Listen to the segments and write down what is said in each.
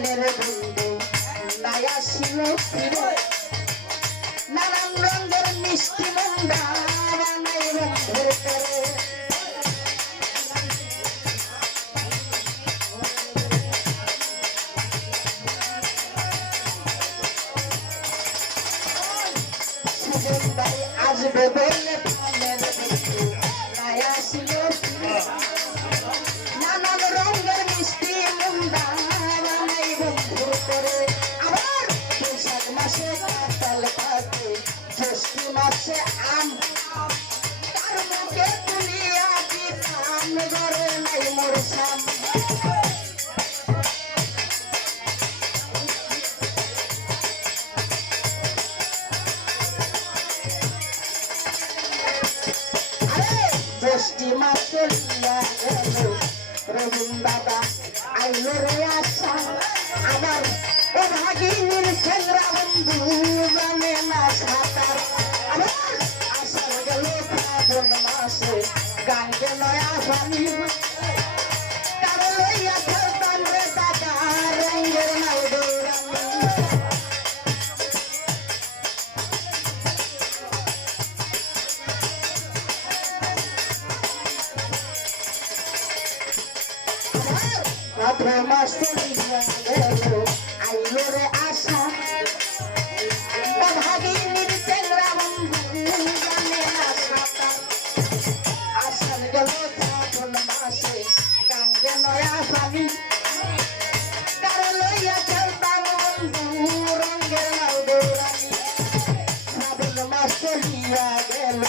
প্রাণের বন্ধু নাই আসিল ফিরে নানান রঙের মিষ্টি মন্দা বানাই রঙের করে আসবে বলে প্রাণের বন্ধু নাই আসিল ফিরে রবীন্দ্র বাবা আইলো রে আচ্ছা আমার ও ভাগিন গেল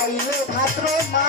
আইলো মা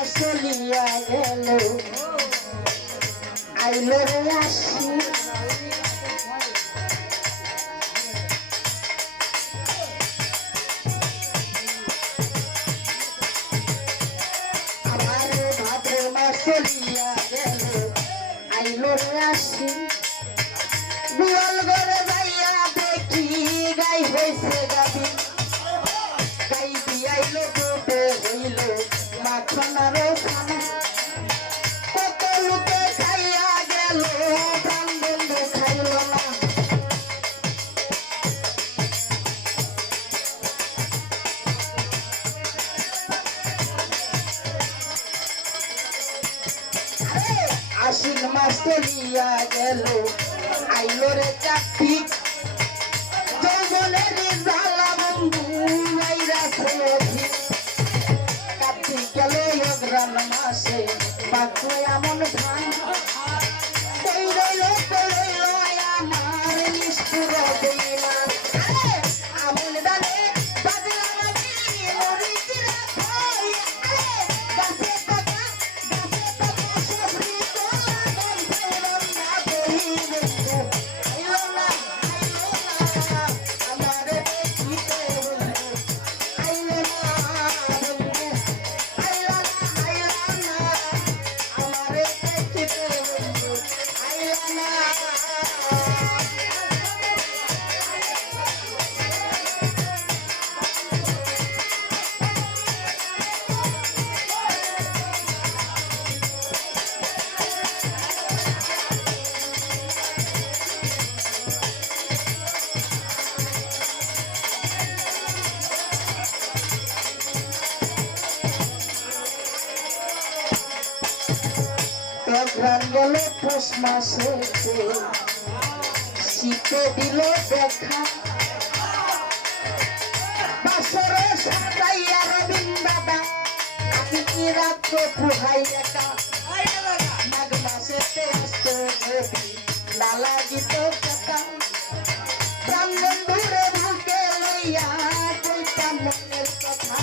Australia, hello. লড়ে আসি আমার ভাদ্র মাস চলিয়া গেল আই লড়ে আসি গোয়াল ঘরে যাইয়া দেখি গাই হয়েছে গাবি গাই দিয়াইল গোটে হইল মাখন রোখা আশ্বিন মাস চলিয়া গেল। আইলো রে চাকরি। যৌবনের জ্বালা বন্ধু আইরা খোঁজি কার্তিক গেল অগ্রাণ মাসে বাক্য এমন ধান প্রাণ গেল পৌষ মাসে শীতে দিল দেখা। বাসরে সাজাইয়া রবীন দাদা আমি কি রাত্র পুহাই একা? মাঘ মাসেতে আসতে দেবী লালা গীত কথা। প্রাণ বন্ধুরে বুকে লইয়া কইতাম মনের কথা।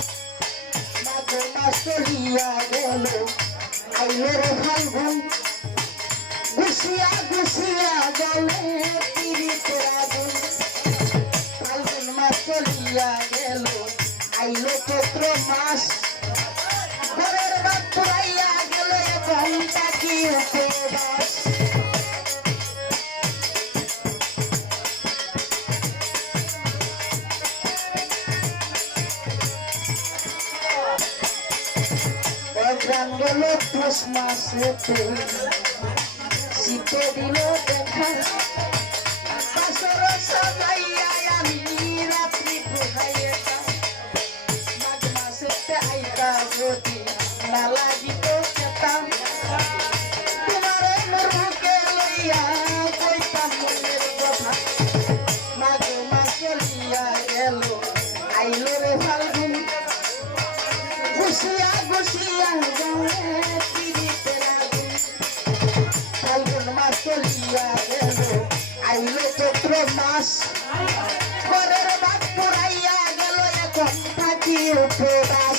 মাঘ মাস চলিয়া গেল, আইলো রে ফাল্গুন গুছিয়া গুছিয়া গলে। অজ্ঞান গেল মাসেতে শীতে দিল দেখা। বাসর সজাইয়া আমি রাত্রি পোহাইয়া মাঘ মাসেতে আইতা যদি না লাগিত চেতাম। তোমারে মুরুকে লইয়া কইতাম মনের কথা। মাঘ মাস চলিয়া গেল, আইলো চৈত্র মাস ঘরের বাপ পুরাইয়া গেল এখন থাকি উপবাস।